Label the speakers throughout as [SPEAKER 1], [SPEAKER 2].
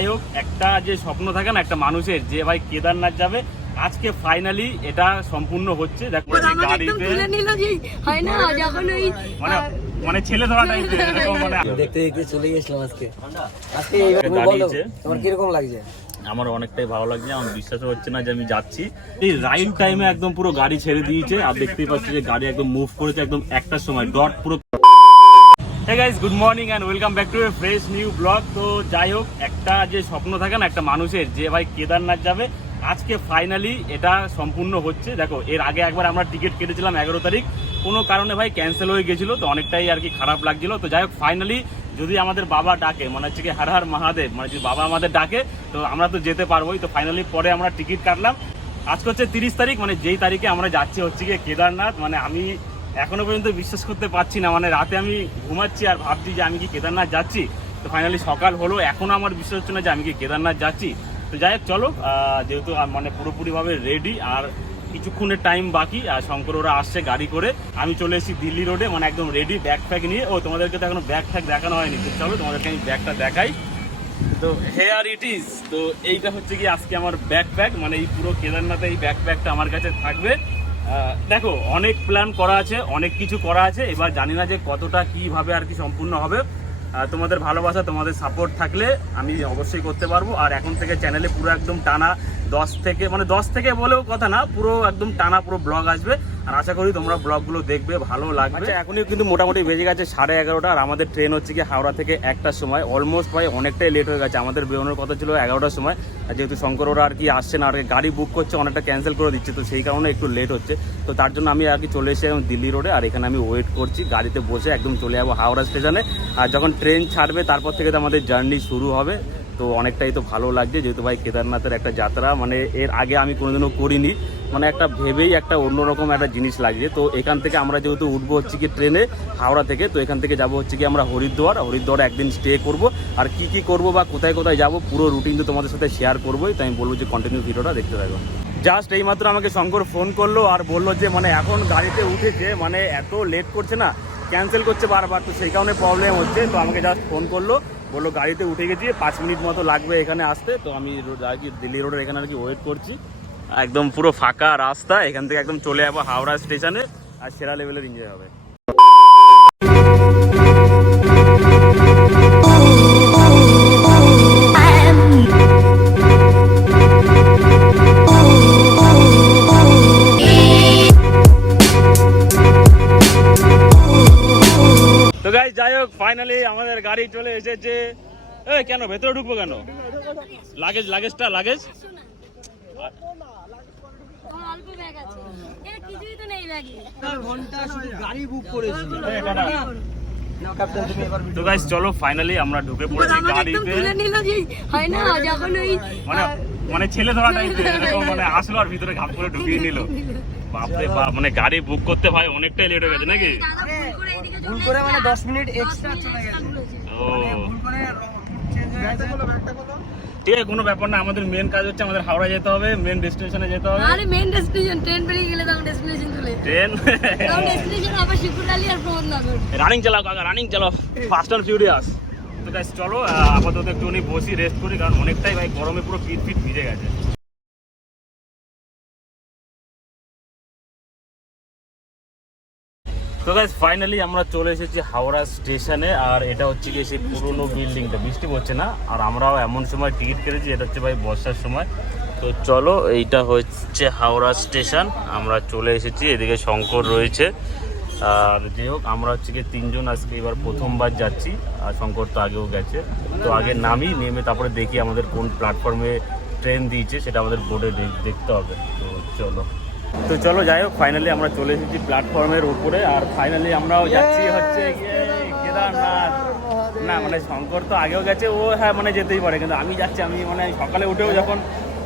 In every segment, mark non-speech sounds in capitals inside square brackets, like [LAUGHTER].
[SPEAKER 1] যাই হোক একটা যে স্বপ্ন থাকে না একটা মানুষের যে ভাই কেদারনাথ যাবে আজকে ফাইনালি এটা সম্পূর্ণ হচ্ছে। দেখো গাড়িতে
[SPEAKER 2] হয় না যখন ওই
[SPEAKER 1] মানে মানে ছেলে ধরা টাইপের এরকম [LAUGHS] মানে
[SPEAKER 3] দেখতে দেখতে চলে গেছিলাম আজকে। আজকে বলো। তোমার কীরকম লাগছে?
[SPEAKER 1] আমার অনেকটাই ভালো লাগছে আমার বিশ্বাসও হচ্ছে না যে আমি যাচ্ছি। এই রাইড টাইমে একদম পুরো গাড়ি ছেড়ে দিয়েছে আর দেখতেই পাচ্ছি যে গাড়ি একদম মুভ করেছে একদম একটার সময় ডট পুরো hey guys good morning and welcome back to a fresh new blog তো যাই হোক একটা যে স্বপ্ন থাকে না, একটা মানুষের যে ভাই কেদারনাথ যাবে, আজকে ফাইনালি এটা সম্পূর্ণ হচ্ছে। দেখো, এর আগে একবার আমরা টিকিট কেটেছিলাম এগারো তারিখ, কোনো কারণে ভাই ক্যান্সেল হয়ে গেছিল, তো অনেকটাই আর কি খারাপ লাগছিল। তো যাই হোক ফাইনালি যদি আমাদের বাবা ডাকে মানে হচ্ছে কি হার হার মহাদেব মানে যদি বাবা আমাদের ডাকে, তো আমরা তো যেতে পারবোই। তো ফাইনালি পরে আমরা টিকিট কাটলাম। আজকে হচ্ছে তিরিশ তারিখ মানে যেই তারিখে আমরা যাচ্ছি হচ্ছে গিয়ে কেদারনাথ মানে আমি এখনও পর্যন্ত বিশ্বাস করতে পারছি না। মানে রাতে আমি ঘুমাচ্ছি আর ভাবছি যে আমি কি কেদারনাথ যাচ্ছি। তো ফাইনালি সকাল হলো, এখনও আমার বিশ্বাস হচ্ছে না যে আমি কি কেদারনাথ যাচ্ছি। তো যাই হোক, চলো যেহেতু মানে পুরোপুরিভাবে রেডি আর কিছুক্ষণের টাইম বাকি, আর শঙ্কর ওরা আসছে গাড়ি করে। আমি চলে এসেছি দিল্লি রোডে মানে একদম রেডি ব্যাগ ফ্যাগ নিয়ে। ও, তোমাদেরকে তো এখনও ব্যাগ ফ্যাগ দেখানো হয়নি। তো চলো, তোমাদেরকে আমি ব্যাগটা দেখাই। তো হেয়ার ইট ইজ তো এইটা হচ্ছে কি আজকে আমার ব্যাকপ্যাক মানে এই পুরো কেদারনাথে এই ব্যাকপ্যাকটা আমার কাছে থাকবে। দেখো, অনেক প্ল্যান করা আছে, অনেক কিছু করা আছে। এবার জানি না যে কতটা, কীভাবে আর কি সম্পূর্ণ হবে। তোমাদের ভালোবাসা, তোমাদের সাপোর্ট থাকলে আমি অবশ্যই করতে পারব। আর এখন থেকে চ্যানেলে পুরো একদম টানা দশ থেকে মানে দশ থেকে বলেও কথা না, পুরো একদম টানা, পুরো ব্লগ আসবে। আর আশা করি তোমরা ব্লগগুলো দেখবে, ভালো লাগবে। আচ্ছা এখনই কিন্তু মোটামুটি বেজে গেছে সাড়ে এগারোটা, আর আমাদের ট্রেন হচ্ছে কি হাওড়া থেকে একটার সময়। অলমোস্ট প্রায় অনেকটাই লেট হয়ে গেছে। আমাদের বেরোনোর কথা ছিল এগারোটার সময়। আর যেহেতু শঙ্কর ওরা আর কি আসছে না, আর গাড়ি বুক করছে, অনেকটা ক্যান্সেল করে দিচ্ছে, তো সেই কারণে একটু লেট হচ্ছে। তো তার জন্য আমি আর কি চলে এসে দিল্লি রোডে আর এখানে আমি ওয়েট করছি। গাড়িতে বসে একদম চলে যাব হাওড়া স্টেশনে আর যখন ট্রেন ছাড়বে, তারপর থেকে তো আমাদের জার্নি শুরু হবে। তো অনেকটাই তো ভালো লাগছে। যেহেতু ভাই কেদারনাথের একটা যাত্রা মানে এর আগে আমি কোনোদিনও করিনি। মানে একটা ভেবেই একটা অন্যরকম একটা জিনিস লাগছে। তো এখান থেকে আমরা যেহেতু উঠবো হচ্ছে কি ট্রেনে, হাওড়া থেকে, তো এখান থেকে যাব হচ্ছে কি আমরা হরিদ্বার। হরিদ্বারে একদিন স্টে করব। আর কি কি করব বা কোথায় কোথায় যাব, পুরো রুটিন তো তোমাদের সাথে শেয়ার করবোই। তাই আমি বলব যে কন্টিনিউ ভিডিওটা দেখতে থাকো। জাস্ট এইমাত্র আমাকে শঙ্কর ফোন করল আর বলল যে মানে এখন গাড়িতে উঠেছে মানে এত লেট করছে না ক্যান্সেল করছে বারবার, তো সেই কারণে প্রবলেম হচ্ছে। তো আমাকে জাস্ট ফোন করল, বলল গাড়িতে উঠে গেছি, পাঁচ মিনিট মতো লাগবে এখানে আসতে। তো আমি আর কি দিল্লি রোডের এখানে আর কি ওয়েট করছি। একদম পুরো ফাঁকা রাস্তা, এখান থেকে একদম চলে যাব হাওড়া স্টেশনে, আর সেরা লেভেলের এনজয় হবে। যাই হোক ফাইনালি আমাদের গাড়ি চলে এসেছে। এ কেন, ভেতরে ঢুকবো কেন? লাগেজ লাগেজটা লাগেজ
[SPEAKER 2] অল্প ব্যাগ আছে। এ কিছুই তো নেই ব্যাগে
[SPEAKER 3] গাড়ি বুক করেছি।
[SPEAKER 1] এই টাটা।
[SPEAKER 3] নাও ক্যাপ্টেন তুমি এবার
[SPEAKER 1] তো গাইস চলো ফাইনালি আমরা ঢুকে পড়েছি গাড়িতে।
[SPEAKER 2] তুলে নিল যে হয় না যখন ওই
[SPEAKER 1] মানে মানে ছেলে ধরা টাইপের এরকম [LAUGHS] মানে আসলো আর ভিতরে ঘাপ করে ঢুকিয়ে নিল। বাপরে বাপ মানে গাড়ি বুক করতে ভাই অনেকটাই লেট হয়ে গেছে নাকি?
[SPEAKER 2] দাদা ভুল করে এইদিকে
[SPEAKER 3] ভুল
[SPEAKER 2] চলে
[SPEAKER 3] করে মানে 10 মিনিট এক্সট্রা চলে গেছে।
[SPEAKER 1] ও।
[SPEAKER 3] ভুল করে চেঞ্জ হয়ে গেছে।
[SPEAKER 1] ঠিক আছে কোনো ব্যাপার না আমাদের মেন কাজ হচ্ছে আমাদের হাওড়া যেতে হবে মেন ডেস্টিনেশনে যেতে হবে।
[SPEAKER 2] আরে মেন ডেস্টিনেশন ট্রেন পেরিয়ে গেলে তখন ডেস্টিনেশন চলে
[SPEAKER 1] ট্রেন
[SPEAKER 2] তখন ডেস্টিনেশন আবার আর প্রমোদনগর।
[SPEAKER 1] রানিং চালাও কাকা রানিং চালাও ফাস্ট অ্যান্ড ফিউরিয়াস তো গাইস চলো আপাতত একটুখানি বসি রেস্ট করি কারণ অনেকটাই ভাই গরমে পুরো ফিট ফিট ভিজে গেছে। তো গাইজ ফাইনালি আমরা চলে এসেছি হাওড়া স্টেশনে, আর এটা হচ্ছে কি সেই পুরনো বিল্ডিংটা। বৃষ্টি পড়ছে না, আর আমরাও এমন সময় টিকিট কেটেছি, এটা হচ্ছে ভাই বর্ষার সময়। তো চলো, এইটা হচ্ছে হাওড়া স্টেশন, আমরা চলে এসেছি, এদিকে শঙ্কর রয়েছে। আর যাই হোক, আমরা হচ্ছে কি তিনজন আজকে এবার প্রথমবার যাচ্ছি, আর শঙ্কর তো আগেও গেছে। তো আগে নামি, নেমে তারপরে দেখি আমাদের কোন প্ল্যাটফর্মে ট্রেন দিয়েছে, সেটা আমাদের বোর্ডে দেখতে হবে। তো চলো। তো চলো যাই হোক ফাইনালি আমরা চলে এসেছি প্ল্যাটফর্মের উপরে আর ফাইনালি আমরাও যাচ্ছি হচ্ছে কেদারনাথ না মানে শঙ্কর তো আগেও গেছে ও হ্যাঁ মানে যেতেই পারে কিন্তু আমি যাচ্ছি আমি মানে সকালে উঠেও যখন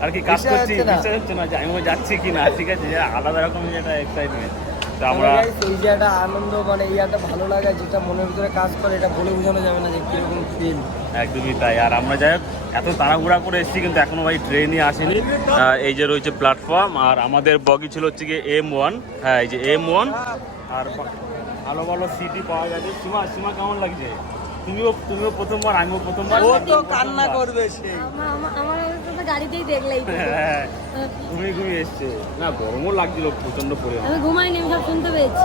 [SPEAKER 1] আর কি কাজ করছি। বিশ্বাস হচ্ছে না যে আমিও যাচ্ছি কি না ঠিক আছে যে আলাদা রকম একটা এক্সাইটমেন্ট তো আমরা
[SPEAKER 3] আমরা এই যে একটা আনন্দ মানে এই একটা ভালো লাগা যেটা মনের ভিতরে কাজ করে এটা বলে বোঝানো যাবে না যে কীরকম ফিল
[SPEAKER 1] একদমই তাই। আর আমরা যাই হোক এত তাড়াহুড়া করে এসেছি কিন্তু এখনও ভাই ট্রেনই আসেনি। এই যে রয়েছে প্ল্যাটফর্ম আর আমাদের বগি ছিল হচ্ছে গিয়ে এম ওয়ান হ্যাঁ এই যে এম ওয়ান আর ভালো ভালো সিটি পাওয়া গেছে। সীমা সীমা কেমন লাগছে? তুমিও তুমিও প্রথমবার আমিও প্রথমবার।
[SPEAKER 3] ও তো কান্না করবে সে।
[SPEAKER 2] আমা- আমা- আমার তো গাড়িতেই দেখলেই
[SPEAKER 1] হ্যাঁ, ঘুমিয়ে ঘুমিয়ে এসছে। না গরমও লাগছিল প্রচণ্ড পরিমাণে।
[SPEAKER 2] আমি ঘুমাইনি আমি সব শুনতে পেয়েছি।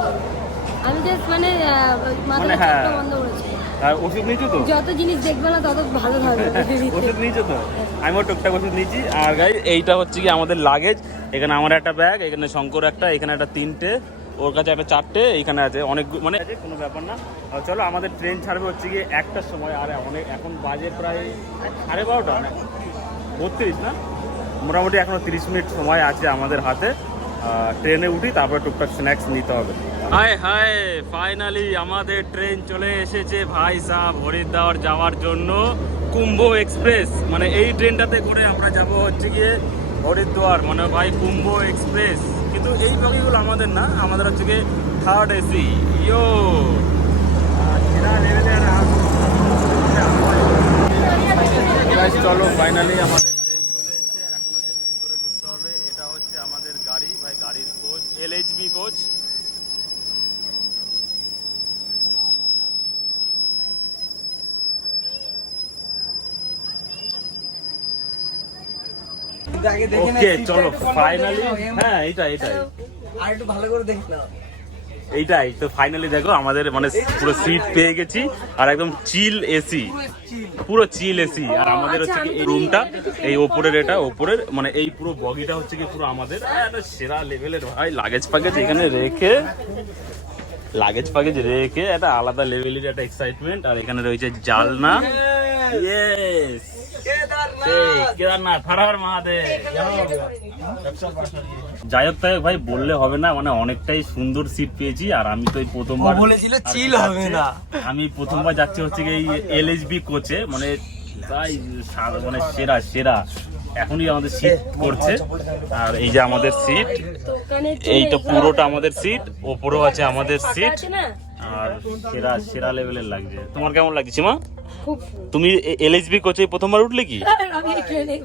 [SPEAKER 2] আমি জাস্ট মানে মাথাটা
[SPEAKER 1] মানে হ্যাঁ।
[SPEAKER 2] চোখটা বন্ধ করেছি।
[SPEAKER 1] আর ওষুধ নিয়েছো তো?
[SPEAKER 2] যত জিনিস দেখবে না তত ভালো থাকবে। [LAUGHS]
[SPEAKER 1] ওষুধ নিয়েছো তো? আমিও টুকটাক ওষুধ নিয়েছি। আর গাই এইটা হচ্ছে কি আমাদের লাগেজ এখানে আমার একটা ব্যাগ এখানে শঙ্কর একটা এখানে একটা তিনটে ওর কাছে একটা চারটে এইখানে আছে অনেক মানে আছে কোনো ব্যাপার না। আর চলো আমাদের ট্রেন ছাড়বে হচ্ছে গিয়ে একটার সময়। আর অনেক এখন বাজে প্রায় সাড়ে বারোটা। বত্রিশ না? মোটামুটি এখনও তিরিশ মিনিট সময় আছে আমাদের হাতে। ট্রেনে উঠি তারপরে টুকটাক স্ন্যাক্স নিতে হবে। হায় হায় ফাইনালি আমাদের ট্রেন চলে এসেছে ভাই সাহ হরিদ্বার যাওয়ার জন্য। কুম্ভ এক্সপ্রেস মানে এই ট্রেনটাতে করে আমরা যাব হচ্ছে গিয়ে হরিদ্বার মানে ভাই কুম্ভ এক্সপ্রেস। কিন্তু এই বগিগুলো আমাদের না আমাদের হচ্ছে গিয়ে থার্ড এসি ইয়ো। চলো ফাইনালি আমাদের ট্রেন চলে এসেছে আর এখন হচ্ছে ভিতরে ঢুকতে হবে এটা হচ্ছে আমাদের গাড়ি ভাই গাড়ির কোচ এলএইচবি কোচ
[SPEAKER 3] আগে দেখে না
[SPEAKER 1] ওকে চলো ফাইনালি হ্যাঁ এইটা এটাই
[SPEAKER 3] আর একটু ভালো করে দেখে
[SPEAKER 1] এইটাই তো ফাইনালি দেখো আমাদের মানে পুরো সিট পেয়ে গেছি আর একদম চিল এসি পুরো চিল এসি আর আমাদের হচ্ছে কি এই রুমটা এই ওপরের এটা ওপরের মানে এই পুরো বগিটা হচ্ছে কি পুরো আমাদের একটা সেরা লেভেলের ভাই লাগেজ পাগেজ এখানে রেখে লাগেজ পাগেজ রেখে একটা আলাদা লেভেলের একটা এক্সাইটমেন্ট আর এখানে রয়েছে জালনা। ইয়েস সেই কেদারনাথ হর হর মহাদেব যাই হোক তাই হোক ভাই বললে হবে না মানে অনেকটাই সুন্দর সিট পেয়েছি আর আমি তো এই প্রথমবার
[SPEAKER 3] ও বলেছিল chill হবে না।
[SPEAKER 1] আমি প্রথমবার যাচ্ছি হচ্ছে এই এলএসবি কোচে মানে তাই মানে সেরা সেরা। এখনই আমাদের সিট করছে। আর এই যে আমাদের সিট
[SPEAKER 2] এই তো
[SPEAKER 1] এইটা পুরোটা আমাদের সিট ওপরেও আছে আমাদের সিট আর সেরা সেরা লেভেলের লাগছে। তোমার কেমন লাগছে সীমা?
[SPEAKER 2] খুব
[SPEAKER 1] তুমি এলএসবি কোচে প্রথমবার উঠলে কি? [LAUGHS]
[SPEAKER 2] আমি ট্রেনে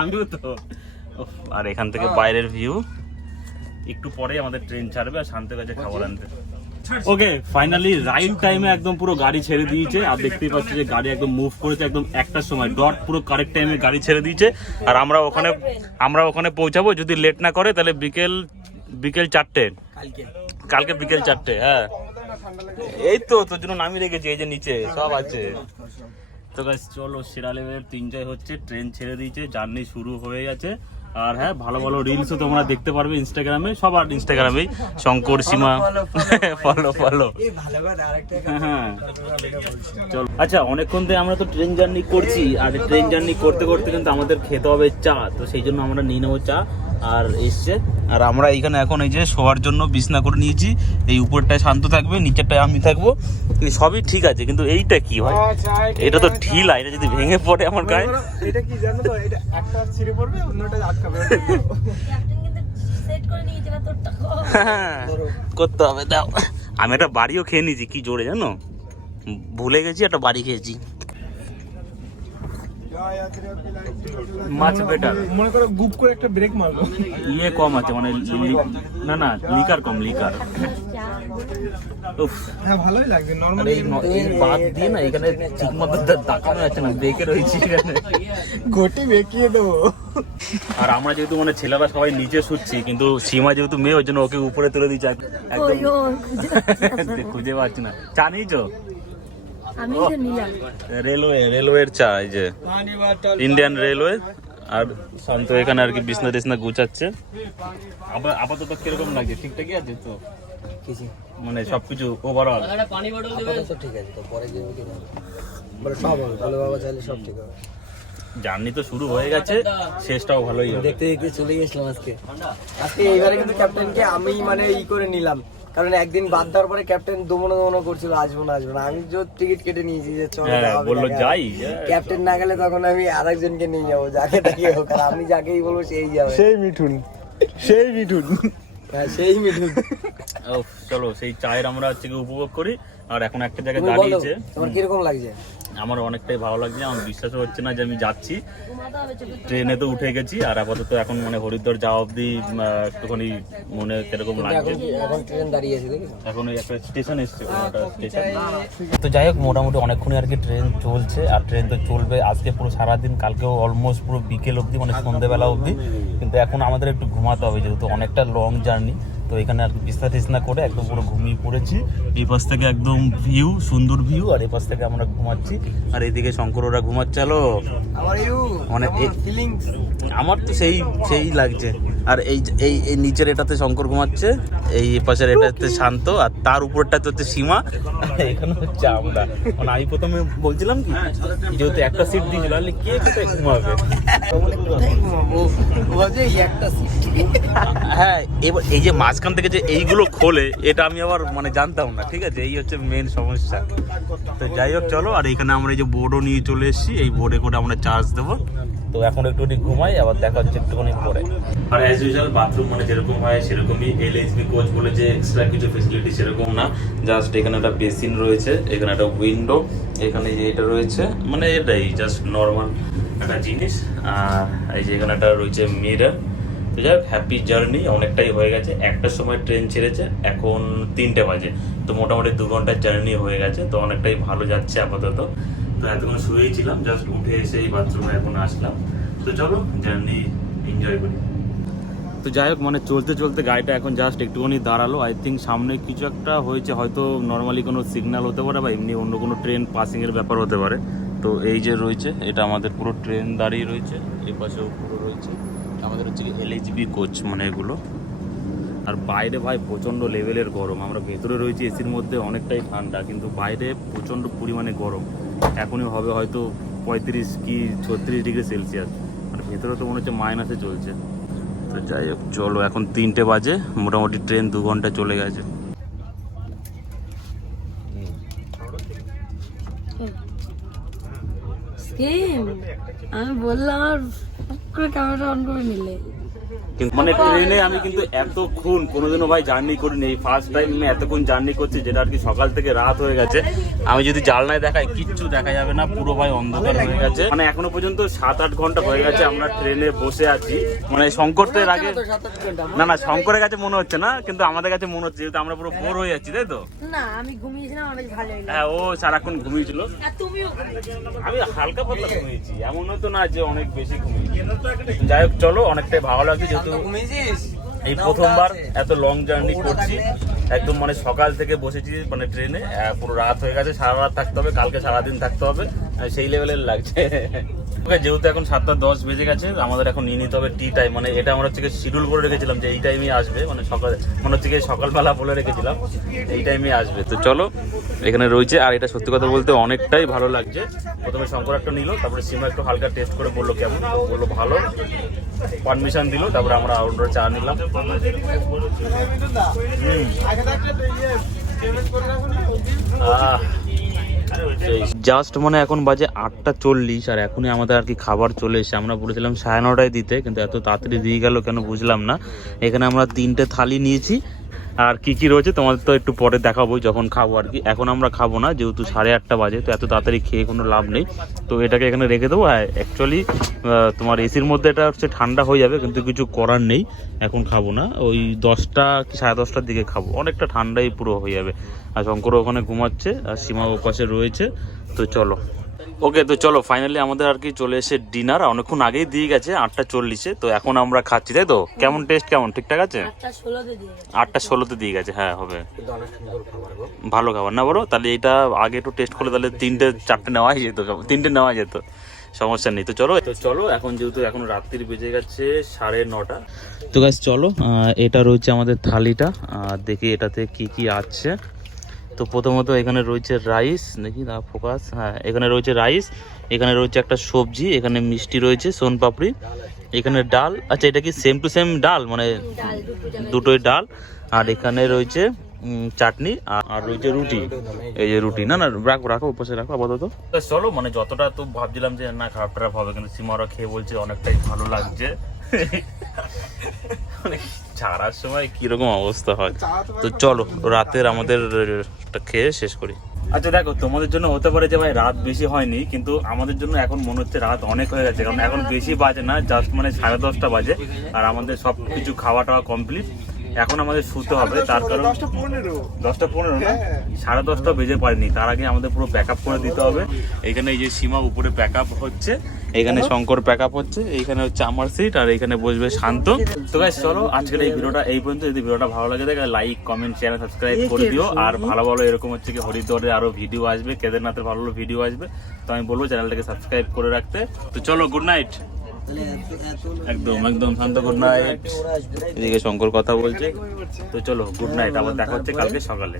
[SPEAKER 1] আমিও তো। আর এখান থেকে বাইরের ভিউ একটু পরে আমাদের ট্রেন ছাড়বে আর শান্তি কাছে খাবার আনতে ওকে ফাইনালি রাইট টাইমে একদম পুরো গাড়ি ছেড়ে দিয়েছে। আর দেখতেই পাচ্ছি যে গাড়ি একদম মুভ করেছে একদম একটার সময়। ডট পুরো কারেক্ট টাইমে গাড়ি ছেড়ে দিয়েছে। আর আমরা ওখানে আমরা ওখানে পৌঁছাবো। যদি লেট না করে তাহলে বিকেল বিকেল চারটে।
[SPEAKER 3] কালকে।
[SPEAKER 1] কালকে বিকেল চারটে হ্যাঁ। এই তো তোর জন্য নামিয়ে রেখেছি এই যে নিচে সব আছে। তো গাইস চলো সেরা লেভেলের তিনটায় হচ্ছে ট্রেন ছেড়ে দিয়েছে জার্নি শুরু হয়ে গেছে। আর হ্যাঁ ভালো ভালো রিলসও তোমরা দেখতে পারবে ইনস্টাগ্রামে সবার ইনস্টাগ্রামেই শঙ্কর সীমা। ফলো [LAUGHS] ফলো হ্যাঁ। চলো। আচ্ছা অনেকক্ষণ ধরে আমরা তো ট্রেন জার্নি করছি আর ট্রেন জার্নি করতে করতে কিন্তু আমাদের খেতে হবে চা তো সেই জন্য আমরা নিয়ে নেব চা। আর এসছে। আর আমরা এইখানে এখন এই যে শোয়ার জন্য বিছনা করে নিয়েছি। এই উপরটায় শান্ত থাকবে নিচেরটায় আমি থাকব। সবই ঠিক আছে কিন্তু এইটা কি ভাই? এটা তো ঢিলা এটা যদি ভেঙে পড়ে আমার গায়ে।
[SPEAKER 3] এটা কি জানো তো এটা একটা ছিঁড়ে পড়বে অন্যটা আটকাবে।
[SPEAKER 1] হ্যাঁ, করতে হবে দাও। আমি একটা বাড়িও খেয়ে নিয়েছি কি জোরে জানো? ভুলে গেছি একটা বাড়ি খেয়েছি। মাছ বেটার
[SPEAKER 3] মনে করো গুপ করে একটা ব্রেক মারবো।
[SPEAKER 1] ইয়ে কম আছে মানে না না লিকার কম লিকার। উফ।
[SPEAKER 3] হ্যাঁ ভালোই লাগবে নর্মাল
[SPEAKER 1] এই এই বাদ দিয়ে না এখানে ঠিক মতো তাকানো যাচ্ছে না দেখে রয়েছি এখানে।
[SPEAKER 3] ঘটি বেঁকিয়ে দেবো।
[SPEAKER 1] আর আমরা যেহেতু মানে ছেলেরা সবাই নিচে শুচ্ছি কিন্তু সীমা যেহেতু মেয়ে ওই জন্য ওকে উপরে তুলে দিচ্ছে। এক- একদম।
[SPEAKER 2] খুঁজে পাচ্ছি না। [LAUGHS]
[SPEAKER 1] খুঁজে রেলওয়ে রেলওয়ের চা এই যে ইন্ডিয়ান রেলওয়ে আর শান্ত এখানে আর কি বিছনা টিছনা গুছাচ্ছে। আবার আপাতত কীরকম লাগছে? ঠিকঠাকই আছে তো? মানে সবকিছু ওভারঅল
[SPEAKER 3] আপাতত ঠিক আছে তো পরে বলে সব হবে ভালো বাবা চাইলে সব ঠিক হবে।
[SPEAKER 1] জার্নি তো শুরু হয়ে গেছে শেষটাও ভালোই হবে।
[SPEAKER 3] দেখতে দেখতে চলে গেছিলাম আজকে। আজকে এইবারে কিন্তু ক্যাপ্টেনকে আমি মানে ই করে নিলাম। কারণ একদিন বাদ দেওয়ার পরে ক্যাপ্টেন দমনো দমনো করছিল আসব না আসব না। আমি যে টিকিট কেটে নিয়েছি যে চলো
[SPEAKER 1] হ্যাঁ, বলল যাই।
[SPEAKER 3] ক্যাপ্টেন না গেলে তখন আমি আর একজনকে নিয়ে যাব যাকে দেখি হোক। আর আমি যাকেই বলব সেই যাবে।
[SPEAKER 4] সেই মিঠুন সেই মিঠুন।
[SPEAKER 3] হ্যাঁ সেই মিঠুন।
[SPEAKER 1] চলো সেই চায়ের আমরা হচ্ছে উপভোগ করি। আর এখন একটা জায়গায় দাঁড়িয়েছে।
[SPEAKER 3] তোমার কীরকম লাগছে?
[SPEAKER 1] আমার অনেকটাই ভালো লাগছে আমার বিশ্বাসও হচ্ছে না যে আমি যাচ্ছি। ট্রেনে তো উঠে গেছি আর আপাতত এখন মানে হরিদ্বার যাওয়া অবধি একটুখানি মনে কীরকম লাগছে।
[SPEAKER 3] এখন ট্রেন দাঁড়িয়ে
[SPEAKER 1] এখন ওই একটা স্টেশন এসছে স্টেশন তো যাই হোক মোটামুটি অনেকক্ষণই আর কি ট্রেন চলছে আর ট্রেন তো চলবে আজকে পুরো সারাদিন কালকেও অলমোস্ট পুরো বিকেল অবধি মানে সন্ধ্যেবেলা অবধি। কিন্তু এখন আমাদের একটু ঘুমাতে হবে যেহেতু অনেকটা লং জার্নি তো এখানে আর কি বিস্তা টিস্তা করে একদম পুরো ঘুমিয়ে পড়েছি। এই পাশ থেকে একদম ভিউ সুন্দর ভিউ আর এই পাশ থেকে আমরা ঘুমাচ্ছি। আর এইদিকে শঙ্কর ওরা ঘুমাচ্ছে আলো
[SPEAKER 3] আমার
[SPEAKER 1] তো সেই সেই লাগছে। আর এই এই এই নিচের এটাতে শঙ্কর ঘুমাচ্ছে এই পাশের এটাতে শান্ত আর তার উপরটাতে হচ্ছে সীমা। এখানে হচ্ছে আমরা। মানে আমি প্রথমে বলছিলাম কি যেহেতু একটা সিট দিয়েছিল তাহলে কে কোথায় ঘুমাবে? হ্যাঁ এবার এই যে মাঝখান থেকে যে এইগুলো খোলে, এটা আমি আবার মানে জানতাম না, ঠিক আছে? এই হচ্ছে মেন সমস্যা। তো যাই হোক, চলো, আর এখানে আমরা এই যে বোর্ডও নিয়ে চলে এসেছি, এই বোর্ডে করে আমরা চার্জ দেবো। তো এখন একটুখানি ঘুমাই, আবার দেখা হচ্ছে একটুখানি পরে। আর অ্যাজ ইউজুয়াল বাথরুম মানে যেরকম হয়, সেরকমই এল এইচবি কোচ বলে যে এক্সট্রা কিছু ফেসিলিটি সেরকম না। জাস্ট এখানে একটা বেসিন রয়েছে, এখানে একটা উইন্ডো এখানে যে এটা রয়েছে মানে এটাই জাস্ট নর্মাল একটা জিনিস। আর এই যে এখানে একটা রয়েছে মিরার তো যাই হোক হ্যাপি জার্নি অনেকটাই হয়ে গেছে। একটার সময় ট্রেন ছেড়েছে, এখন তিনটে বাজে। তো মোটামুটি দু ঘণ্টার জার্নি হয়ে গেছে, তো অনেকটাই ভালো যাচ্ছে আপাতত। তো এতক্ষণ শুয়েই ছিলাম জাস্ট উঠে এসে এই বাথরুমে এখন আসলাম। তো চলো জার্নি এনজয় করি। তো যাই হোক মানে চলতে চলতে গাড়িটা এখন জাস্ট একটুখানি দাঁড়াল। আই থিঙ্ক সামনে কিছু একটা হয়েছে, হয়তো নর্মালি কোনো সিগন্যাল হতে পারে বা এমনি অন্য কোনো ট্রেন পাসিংয়ের ব্যাপার হতে পারে। তো এই যে রয়েছে, এটা আমাদের পুরো ট্রেন দাঁড়িয়ে রয়েছে এই পাশেও পুরো রয়েছে। আমাদের হচ্ছে এলএইচবি কোচ মানে এগুলো। আর বাইরে ভাই প্রচণ্ড লেভেলের গরম। আমরা ভেতরে রয়েছি এসির মধ্যে অনেকটাই ঠান্ডা, কিন্তু বাইরে প্রচণ্ড পরিমাণে গরম। এখনই হবে হয়তো পঁয়ত্রিশ কি ছত্রিশ ডিগ্রি সেলসিয়াস। আর ভেতরে তো মনে হচ্ছে মাইনাসে চলছে। তো যাই হোক, চলো, এখন তিনটে বাজে। মোটামুটি ট্রেন দু ঘণ্টা চলে গেছে।
[SPEAKER 2] আমি বললাম করে ক্যামেরা অন করে নিলে।
[SPEAKER 1] কিন্তু মানে ট্রেনে আমি কিন্তু এতক্ষণ কোনোদিনও ভাই জার্নি করিনি। এই ফার্স্ট টাইম আমি এতক্ষণ জার্নি করছি যেটা আর কি সকাল থেকে রাত হয়ে গেছে। আমি যদি জানলায় দেখাই কিচ্ছু দেখা যাবে না পুরো ভাই অন্ধকার হয়ে গেছে। মানে এখনও পর্যন্ত সাত আট ঘণ্টা হয়ে গেছে আমরা ট্রেনে বসে আছি। মানে শঙ্কর তো এর আগে না না শঙ্করের কাছে মনে হচ্ছে না কিন্তু আমাদের কাছে মনে হচ্ছে যেহেতু আমরা পুরো বোর হয়ে যাচ্ছি তাই তো?
[SPEAKER 2] না আমি ঘুমিয়েছিলাম
[SPEAKER 1] হ্যাঁ ও সারাক্ষণ ঘুমিয়েছিল।
[SPEAKER 2] আর
[SPEAKER 1] আমি হালকা পাতলা ঘুমিয়েছি এমন হয়তো না যে অনেক বেশি ঘুমিয়েছি। যাই হোক চলো অনেকটাই ভালো লাগছে যেহেতু এই প্রথমবার এত লং জার্নি করছি। একদম মানে সকাল থেকে বসেছি মানে ট্রেনে পুরো রাত হয়ে গেছে সারা রাত থাকতে হবে কালকে সারাদিন থাকতে হবে সেই লেভেলের লাগছে। [LAUGHS] ওকে যেহেতু এখন সাতটা দশ বেজে গেছে, আমাদের এখন নিয়ে নিতে হবে টি টাইম মানে এটা আমরা হচ্ছে শিডিউল করে রেখেছিলাম যে এই টাইমে আসবে মানে সকাল মানে হচ্ছে সকালবেলা বলে রেখেছিলাম, এই টাইমে আসবে। তো চলো, এখানে রয়েছে, আর এটা সত্যি কথা বলতে অনেকটাই ভালো লাগছে। প্রথমে শঙ্কর একটা নিল, তারপরে সীমা একটু হালকা টেস্ট করে বলল কেমন, বলল ভালো। পারমিশন দিল, তারপরে আমরা আউটডোর চা নিলাম। জাস্ট মানে এখন বাজে আটটা চল্লিশ, আর এখনই আমাদের আর কি খাবার চলে এসে আমরা বলেছিলাম সাড়ে নটায় দিতে, কিন্তু এত তাড়াতাড়ি দিয়ে গেল কেন বুঝলাম না। এখানে আমরা তিনটে থালি নিয়েছি। আর কি কি রয়েছে তোমাদের তো একটু পরে দেখাবো যখন খাব আর কি। এখন আমরা খাব না, যেহেতু সাড়ে আটটা বাজে, তো এত তাড়াতাড়ি খেয়ে কোনো লাভ নেই। তো এটাকে এখানে রেখে দেবো। হ্যাঁ অ্যাকচুয়ালি তোমার এসির মধ্যে এটা হচ্ছে ঠান্ডা হয়ে যাবে, কিন্তু কিছু করার নেই। এখন খাব না। ওই দশটা কি সাড়ে দশটার দিকে খাব। অনেকটা ঠান্ডাই পুরো হয়ে যাবে। আর শঙ্কর ওখানে ঘুমাচ্ছে আর সীমা ও পাশে রয়েছে। তো চলো। ওকে তো চলো ফাইনালি আমাদের আর কি চলে এসে ডিনার অনেকক্ষণ আগেই দিয়ে গেছে আটটা চল্লিশে। তো এখন আমরা খাচ্ছি তাই তো? কেমন টেস্ট কেমন? ঠিকঠাক আছে?
[SPEAKER 2] আটটা ষোলোতে দিয়ে গেছে।
[SPEAKER 1] হ্যাঁ হবে। ভালো খাবার। না বলো তাহলে এটা আগে একটু টেস্ট করলে তাহলে তিনটে চারটে নেওয়াই যেত তিনটে নেওয়া যেত। সমস্যা নেই তো চলো। তো চলো এখন যেহেতু এখন রাত্রির বেজে গেছে সাড়ে নটা। তো গাছ চলো এটা রয়েছে আমাদের থালিটা। আর দেখি এটাতে কি কি আছে। তো প্রথমত এখানে রয়েছে রাইস দেখি না ফোকাস। হ্যাঁ এখানে রয়েছে রাইস এখানে রয়েছে একটা সবজি এখানে মিষ্টি রয়েছে সোন পাপড়ি এখানে ডাল। আচ্ছা এটা কি সেম টু সেম ডাল? মানে দুটোই ডাল। আর এখানে রয়েছে চাটনি আর- রয়েছে রুটি। এই যে রুটি। না না রাখো রাখো উপসে রাখো আপাতত। চলো মানে যতটা তো ভাবছিলাম যে না খারাপ টারাপ হবে কিন্তু সীমারা খেয়ে বলছে অনেকটাই ভালো লাগছে। [LAUGHS] ছাড়ার সময় কীরকম অবস্থা হয়? তো চলো রাতের আমাদের খেয়ে শেষ করি। আচ্ছা দেখো তোমাদের জন্য হতে পারে যে ভাই রাত বেশি হয়নি কিন্তু আমাদের জন্য এখন মনে হচ্ছে রাত অনেক হয়ে গেছে কারণ এখন বেশি বাজে না জাস্ট মানে সাড়ে দশটা বাজে আর আমাদের সব কিছু খাওয়া টাওয়া কমপ্লিট এখন আমাদের শুতে হবে তার কারণ
[SPEAKER 4] দশটা পনেরো।
[SPEAKER 1] না? সাড়ে দশটা বেজে পারেনি তার আগে আমাদের পুরো প্যাক আপ করে দিতে হবে। এখানে এই যে সীমা উপরে প্যাক আপ হচ্ছে এখানে শঙ্কর প্যাক আপ হচ্ছে এইখানে হচ্ছে আমার সিট আর এখানে বসবে শান্ত। তো গাইস চলো আজকের এই ভিডিওটা এই পর্যন্ত। যদি ভিডিওটা ভালো লাগে দেখে লাইক কমেন্ট শেয়ার সাবস্ক্রাইব করে দিও। আর ভালো ভালো এরকম হচ্ছে কি হরিদ্বারে আরও ভিডিও আসবে কেদারনাথের ভালো ভালো ভিডিও আসবে। তো আমি বলব চ্যানেলটাকে সাবস্ক্রাইব করে রাখতে। তো চলো গুড নাইট একদম একদম শান্ত গুড নাইট। এদিকে শঙ্কর কথা বলছে। তো চলো গুড নাইট। আবার দেখা হচ্ছে কালকে সকালে।